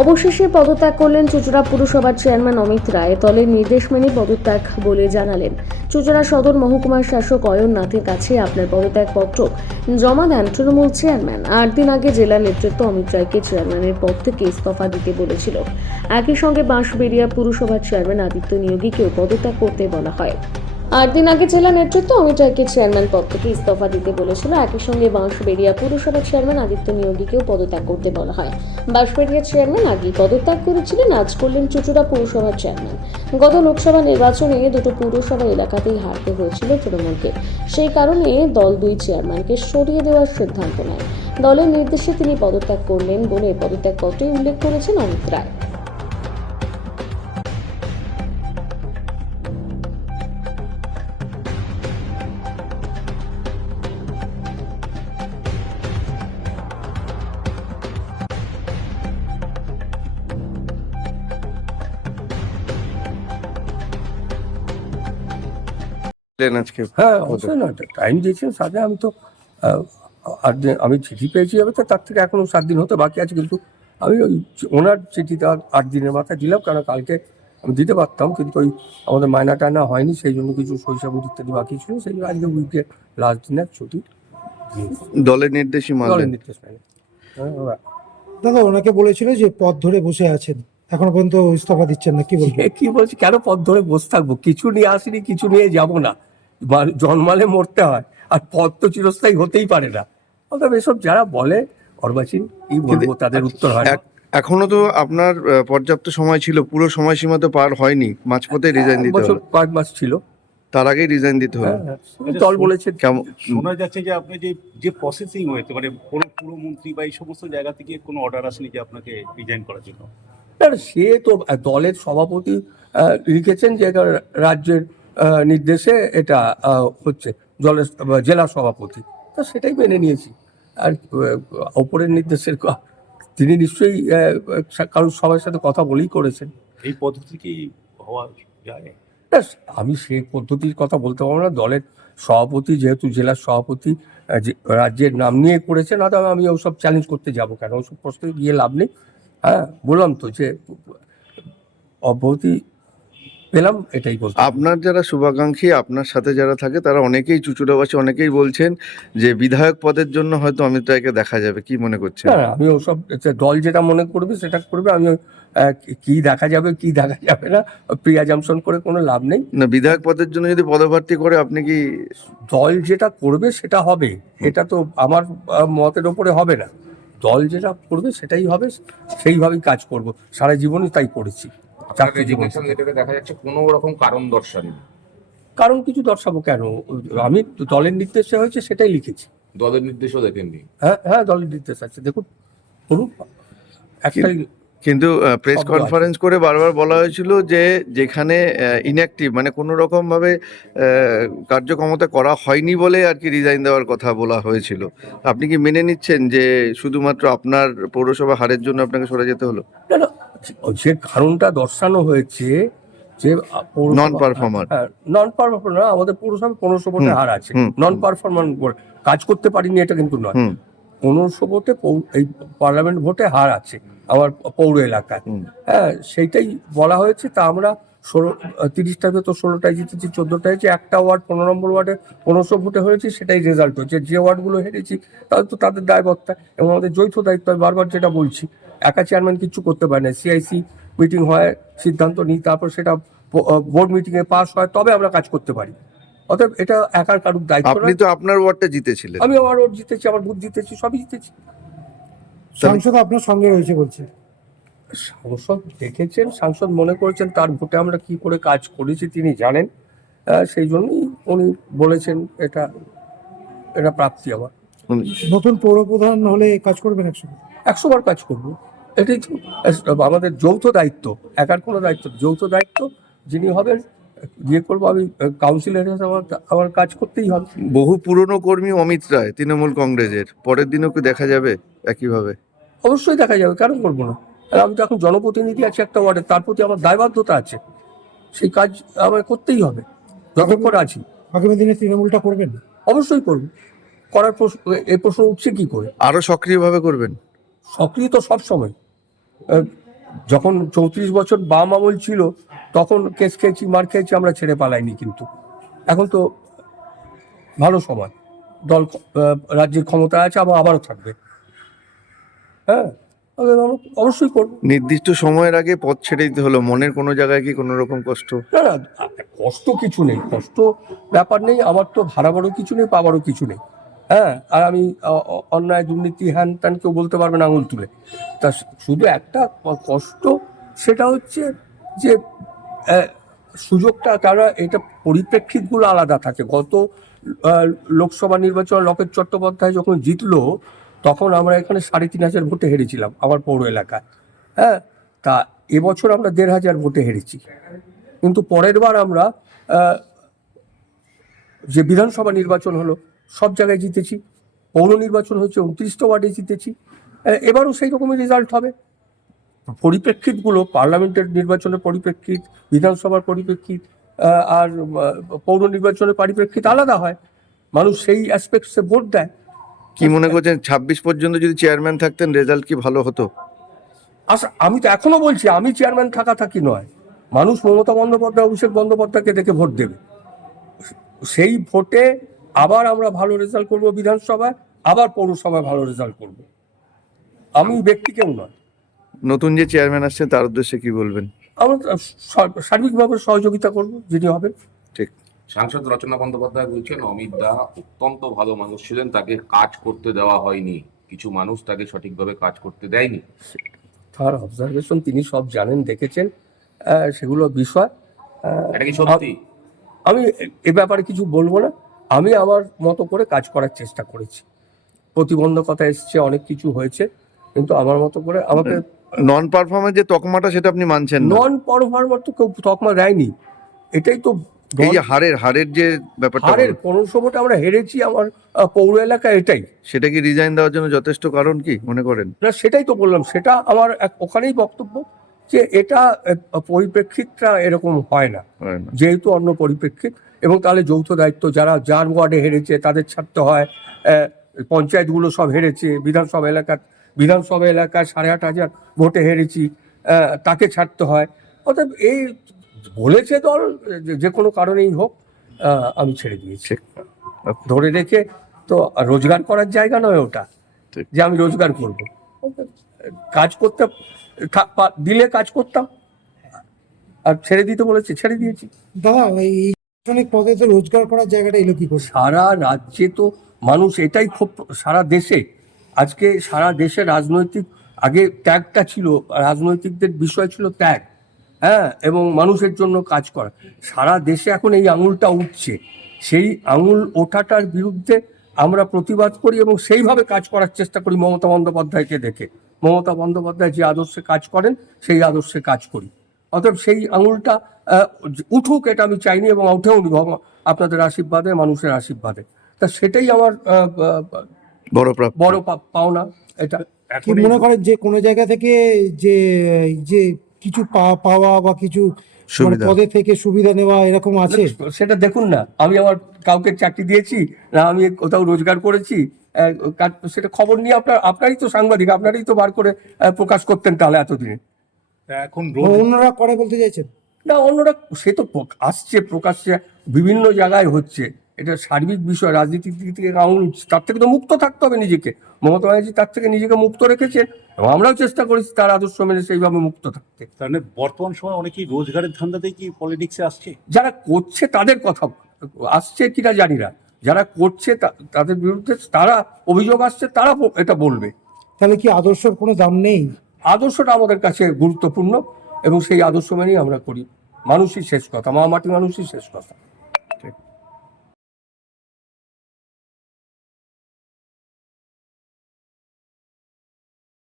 অবশেষে পদত্যাগ করলেন চুচুড়া পুরসভার চেয়ারম্যান অমিত রায়। দলের নির্দেশ মেনে পদত্যাগ বলে জানালেন। চুচুড়া সদর মহকুমার শাসক অয়ন নাথের কাছে আপনার পদত্যাগপত্র জমা দেন তৃণমূল চেয়ারম্যান। আট দিন আগে জেলা নেতৃত্ব অমিত রায়কে চেয়ারম্যানের পদ থেকে ইস্তফা দিতে বলেছিল। একই সঙ্গে বাঁশবেড়িয়া পুরসভার চেয়ারম্যান আদিত্য নিয়োগীকেও পদত্যাগ করতে বলা হয়। আট দিন আগে জেলা নেতৃত্ব অমিত রায়কে চেয়ারম্যান পদ থেকে ইস্তফা দিতে বলেছিল। একই সঙ্গে বাঁশবেড়িয়া পুরসভার চেয়ারম্যান আদিত্য নিয়োগীকেও পদত্যাগ করতে বলা হয়। বাঁশবেড়িয়া চেয়ারম্যান আগেই পদত্যাগ করেছিলেন, আজ করলেন চুচুড়া পুরসভার চেয়ারম্যান গত লোকসভা নির্বাচনে দুটো পুরসভা এলাকাতেই হারতে হয়েছিল তৃণমূলকে। সেই কারণে দল দুই চেয়ারম্যানকে সরিয়ে দেওয়ার সিদ্ধান্ত নেয়। দলের নির্দেশে তিনি পদত্যাগ করলেন বলে পদত্যাগ পদত্যাগপত্রে উল্লেখ করেছেন অমিত রায়। দিলেন আজকে হ্যাঁ অবশ্যই না টাইম দিয়েছেন সাথে আমি তো আট দিন আমি চিঠি পেয়েছি এবার তো তার থেকে এখনও সাত দিন হতে বাকি আছে কিন্তু আমি ওই ওনার চিঠিটা আট দিনের মাথায় দিলাম কারণ কালকে আমি দিতে পারতাম কিন্তু ওই আমাদের মায়না টায়না হয়নি সেই জন্য কিছু শৈশব ইত্যাদি বাকি ছিল সেই জন্য আজকে উইকে লাস্ট দিনের ছুটি দলের নির্দেশই দলের নির্দেশ মেনে হ্যাঁ, দাদা ওনাকে বলেছিল যে পথ ধরে বসে আছেন এখনও পর্যন্ত ইস্তফা দিচ্ছেন না কি বলবেন? কি বলছি কেন পথ ধরে বসে থাকব? কিছু নিয়ে আসিনি কিছু নিয়ে যাব না। জন্মালে মরতে হয় আর পথ তো চিরস্থায়ী হতেই পারে না। অতএব এসব যারা বলে অর্বাচীন কি বলব তাদের উত্তর হয় এখনও তো আপনার পর্যাপ্ত সময় ছিল পুরো সময়সীমা তো পার হয়নি মাঝপথে রিজাইন দিতে বছর হলো কয়েক মাস ছিল। তার আগেই রিজাইন দিতে হলো হ্যাঁ, হ্যাঁ। দল বলেছে। কেমন? শোনা যাচ্ছে যে আপনি যে যে প্রসেসিং হয়েছে মানে কোনো পুরো মন্ত্রী বা এই সমস্ত জায়গা থেকে কোনো অর্ডার আসেনি যে আপনাকে রিজাইন করার জন্য? সে তো দলের সভাপতি আহ, লিখেছেন যে রাজ্যের নির্দেশে এটা হচ্ছে দলের জেলা সভাপতি তো সেটাই মেনে নিয়েছি আর ওপরের নির্দেশের তিনি নিশ্চয়ই কারোর সবার সাথে কথা বলেই করেছেন এই পদ্ধতি কি হওয়া যায় আমি সেই পদ্ধতির কথা বলতে পারব না দলের সভাপতি যেহেতু জেলার সভাপতি যে রাজ্যের নাম নিয়ে করেছেন না তবে আমি ওসব চ্যালেঞ্জ করতে যাব কেন ওসব প্রশ্নে গিয়ে লাভ নেই হ্যাঁ বললাম তো যে অব্যাহতি পেলাম এটাই বলতে আপনার যারা শুভাকাঙ্ক্ষী আপনার সাথে যারা থাকে তারা অনেকেই চুচুড়াবাসী অনেকেই বলছেন যে বিধায়ক পদের জন্য হয়তো অমিত রায়কে দেখা যাবে। কি মনে করছেন? না না, আমি ওসব দল যেটা মনে করবে সেটা করবে। আমি কি দেখা যাবে কি দেখা যাবে না প্রিয়া জামশন করে কোনো লাভ নেই। না বিধায়ক পদের জন্য যদি পদপ্রার্থী করে আপনি কি দল যেটা করবে সেটা হবে। এটা তো আমার মতের ওপরে হবে না। দল যেটা করবে সেটাই হবে। সেইভাবেই কাজ করব। সারা জীবনই তাই করেছি। চাকরি জীবন রেজিগনেশন দেখা যাচ্ছে কোনো রকম কারণ দর্শানি কারণ কিছু দর্শাবো কেন? আমি দলের নির্দেশে হয়েছে সেটাই লিখেছি। দলের নির্দেশও দেখেননি। হ্যাঁ হ্যাঁ দলের নির্দেশ আছে। দেখুন করুন একটাই কিন্তু প্রেস কনফারেন্স করে বারবার বলা হয়েছিল যে যেখানে ইনঅ্যাক্টিভ মানে কোনো রকম ভাবে কার্যক্ষমতা করা হয়নি বলে আর কি রিজাইন দেওয়ার কথা বলা হয়েছিল। আপনি কি মেনে নিচ্ছেন যে শুধুমাত্র আপনার পৌরসভা হারের জন্য আপনাকে সরে যেতে হলো? না না যে কারণটা দর্শানো হয়েছে যে। নন পারফর্মার না আমাদের পৌরসভা পনেরোশো ভোটে হার আছে। নন পারফরমার কাজ করতে পারিনি এটা কিন্তু নয়। পনেরোশো ভোটে এই পার্লামেন্ট ভোটে হার আছে আমার পৌর এলাকায়। হ্যাঁ সেইটাই বলা হয়েছে। তা আমরা ষোলো তিরিশটার ভেতর ষোলোটায় জিতেছি চোদ্দোটা হয়েছে একটা ওয়ার্ড পনেরো নম্বর ওয়ার্ডে পনেরোশো ভোটে হয়েছে সেটাই রেজাল্ট হচ্ছে যে ওয়ার্ডগুলো হেরেছি তাহলে তো তাদের দায়বত্তা এবং আমাদের যৌথ দায়িত্ব বারবার যেটা বলছি একা চেয়ারম্যান কিছু করতে পারে না। সিআইসি মিটিং হয় সিদ্ধান্ত নিই তারপর সেটা বোর্ড মিটিংয়ে পাস হয় তবে আমরা কাজ করতে পারি। অতএব এটা একার কারুর দায়িত্ব আপনি তো আপনার ওয়ার্ডটা জিতেছিলেন। আমি আমার ওয়ার্ড জিতেছি আমার বুথ জিতেছি সবই জিতেছি। সাংসদ আপনার সঙ্গে রয়েছে বলছে। সাংসদ দেখেছেন সাংসদ মনে করেছেন তার ভোটে আমরা কি করে কাজ করেছি তিনি জানেন। আহ, সেই জন্যই উনি বলেছেন এটা এটা প্রাপ্তি আমার। নতুন পৌরপ্রধান হলে কাজ করবেন একশো একশো বার কাজ করব। এটাই তো আমাদের যৌথ দায়িত্ব একার কোনো দায়িত্ব যৌথ দায়িত্ব যিনি হবেন যে করব আমি কাউন্সিলর হিসেবে আমার আমার কাজ করতেই হবে। বহু পুরনো কর্মী অমিত রায় তৃণমূল কংগ্রেসের। পরের দিনও কি দেখা যাবে একইভাবে? অবশ্যই দেখা যাবে কেন করব না? আর আমি তো এখন জনপ্রতিনিধি আছি একটা ওয়ার্ডে তার প্রতি আমার দায়বদ্ধতা আছে। সেই কাজ আমায় করতেই হবে যতক্ষণ আছি। আগামী দিনে তৃণমূলটা করবেন অবশ্যই করব। করার প্রশ্ন এই প্রশ্ন উঠছে কি করে? আরও সক্রিয়ভাবে করবেন? সক্রিয় তো সবসময় আহ, যখন চৌত্রিশ বছর বাম আমল ছিল তখন কেস খেয়েছি মার খেয়েছি আমরা ছেড়ে পালাইনি কিন্তু। এখন তো ভালো সময়। দল রাজ্যের ক্ষমতা আছে আবার আবারও থাকবে। হ্যাঁ অবশ্যই করব। নির্দিষ্ট সময়ের আগে পথ ছেড়ে দিতে হলো মনের কোনো জায়গায় কি কোনো রকম কষ্ট? না না কষ্ট কিছু নেই কষ্ট ব্যাপার নেই আমার তো হারাবারও কিছু নেই পাবারও কিছু নেই। হ্যাঁ আর আমি অন্যায় দুর্নীতি হ্যান ত্যান কেউ বলতে পারবে না আঙুল তুলে। তা শুধু একটা কষ্ট, সেটা হচ্ছে যে সুযোগটা তারা, এটা পরিপ্রেক্ষিতগুলো আলাদা থাকে। গত লোকসভা নির্বাচন লকেট চট্টোপাধ্যায় যখন জিতলো, তখন আমরা এখানে সাড়ে তিন হাজার ভোটে হেরেছিলাম আমার পৌর এলাকায়। হ্যাঁ তা এবছর আমরা দেড় হাজার ভোটে হেরেছি। কিন্তু পরের বার আমরা যে বিধানসভা নির্বাচন হলো সব জায়গায় জিতেছি। পৌর নির্বাচন হচ্ছে উনত্রিশটা ওয়ার্ডে জিতেছি। এবারও সেই রকমই রেজাল্ট হবে। পরিপ্রেক্ষিতগুলো পার্লামেন্টের নির্বাচনের পরিপ্রেক্ষিত বিধানসভার পরিপ্রেক্ষিত আর পৌর নির্বাচনের পরিপ্রেক্ষিত আলাদা হয়। মানুষ সেই অ্যাসপেক্টসে ভোট দেয়। কি মনে করছেন ছাব্বিশ পর্যন্ত যদি চেয়ারম্যান থাকতেন রেজাল্ট কি ভালো হতো? আচ্ছা আমি তো এখনও বলছি আমি চেয়ারম্যান থাকা থাকি নয়। মানুষ মমতা বন্দ্যোপাধ্যায় অভিষেক বন্দ্যোপাধ্যায়কে দেখে ভোট দেবে। সেই ভোটে আবার আমরা ভালো রেজাল্ট করব বিধানসভায় আবার পৌরসভায় ভালো রেজাল্ট করব। আমি ব্যক্তি কেউ নয়। নতুন যে চেয়ারম্যান আসছেন তার উদ্দেশ্যে কি বলবেন? আমরা সার্বিকভাবে সহযোগিতা করব যিনি হবেন। ঠিক। সাংসদ রচনা বন্দ্যোপাধ্যায় বলছেন অমিত দা অত্যন্ত ভালো মানুষ ছিলেন তাকে কাজ করতে দেওয়া হয়নি। কিছু মানুষ তাকে সঠিকভাবে কাজ করতে দেয়নি। তার অবজারভেশন তিনি সব জানেন দেখেছেন সেগুলো বিষয়। এটা কি সত্যি? আমি এ ব্যাপারে কিছু বলব না। আমি আমার মতো করে কাজ করার চেষ্টা করেছি। প্রতিবন্ধকতা এসছে অনেক কিছু হয়েছে কিন্তু আমার মতো করে আমাকে নন পারফরমেন্স যে তকমাটা সেটা আপনি মানছেন নন পারফর্মার তো কেউ তকমা দেয়নি। এটাই তো এই যে হারের হারের যে ব্যাপারটা হারের পৌরসভাটা আমরা হেরেছি আমার পৌর এলাকা এটাই। সেটা কি রিজাইন দেওয়ার জন্য যথেষ্ট কারণ কি মনে করেন? না সেটাই তো বললাম সেটা আমার এক- ওখানেই বক্তব্য যে এটা পরিপ্রেক্ষিতটা এরকম হয় না। যেহেতু অন্য পরিপ্রেক্ষিত এবং তাহলে যৌথ দায়িত্ব যারা যার ওয়ার্ডে হেরেছে তাদের ছাড়তে হয় পঞ্চায়েতগুলো সব হেরেছে বিধানসভা এলাকা বিধানসভা এলাকায় সাড়ে আট হাজার ভোটে হেরেছি তাকে ছাড়তে হয়। অর্থাৎ এই বলেছে দল যে- যে কোনো কারণেই হোক আমি ছেড়ে দিয়েছি। ধরে রেখে তো রোজগার করার জায়গা নয় ওটা যে আমি রোজগার করব। কাজ করতে দিলে কাজ করতাম। আর ছেড়ে দিতে বলেছে ছেড়ে দিয়েছি। দাদা এই প্রশাসনিক পদে রোজগার করার জায়গাটা এলো কি করে? সারা রাজ্যে তো মানুষ এটাই খুব, সারা দেশে। আজকে সারা দেশে রাজনৈতিক, আগে ত্যাগটা ছিল, রাজনৈতিকদের বিষয় ছিল ত্যাগ হ্যাঁ এবং মানুষের জন্য কাজ করা। সারা দেশে এখন এই আঙুলটা উঠছে। সেই আঙুল ওঠাটার বিরুদ্ধে আমরা প্রতিবাদ করি এবং সেইভাবে কাজ করার চেষ্টা করি মমতা বন্দ্যোপাধ্যায়কে দেখে। মমতা বন্দ্যোপাধ্যায় যে আদর্শে কাজ করেন, সেই আদর্শে কাজ করি। অতএব সেই আঙুলটা আহ, উঠুক এটা আমি চাইনি এবং উঠেও নি আপনাদের আশীর্বাদে মানুষের আশীর্বাদে। তা সেটাই আমার বড় প্রাপ্ত বড় পাওনা এটা। কি মনে করেন যে কোনো জায়গা থেকে যে যে কিছু পা- পাওয়া বা কিছু মানে পদে থেকে সুবিধা নেওয়া এরকম আছে? সেটা দেখুন না। আমি আমার কাউকে চাকরি দিয়েছি না আমি কোথাও রোজগার করেছি সেটা খবর নিয়ে আপনার আপনারই তো সাংবাদিক আপনারই তো বার করে প্রকাশ করতেন তাহলে এতদিনে। এখন অন্যরা করে বলতে চাইছেন? না অন্যরা সে তো আসছে প্রকাশ্যে বিভিন্ন জায়গায় হচ্ছে। এটা সার্বিক বিষয় রাজনীতির দিক থেকে আঙুল তার থেকে তো মুক্ত থাকতে হবে নিজেকে। মমতা ব্যানার্জি তার থেকে নিজেকে মুক্ত রেখেছেন এবং আমরাও চেষ্টা করেছি তার আদর্শ মেনে সেইভাবে মুক্ত থাকতে। তার মানে বর্তমান সময় অনেকেই রোজগারের ধান্দাতেই কি পলিটিক্সে আসছে? যারা করছে তাদের কথা আসছে কিনা জানি না। যারা করছে তা- তাদের বিরুদ্ধে তারা অভিযোগ আসছে তারা এটা বলবে। তাহলে কি আদর্শের কোনো দাম নেই? আদর্শটা আমাদের কাছে গুরুত্বপূর্ণ এবং সেই আদর্শ মেনেই আমরা করি। মানুষই শেষ কথা মা মাটি মানুষই শেষ কথা।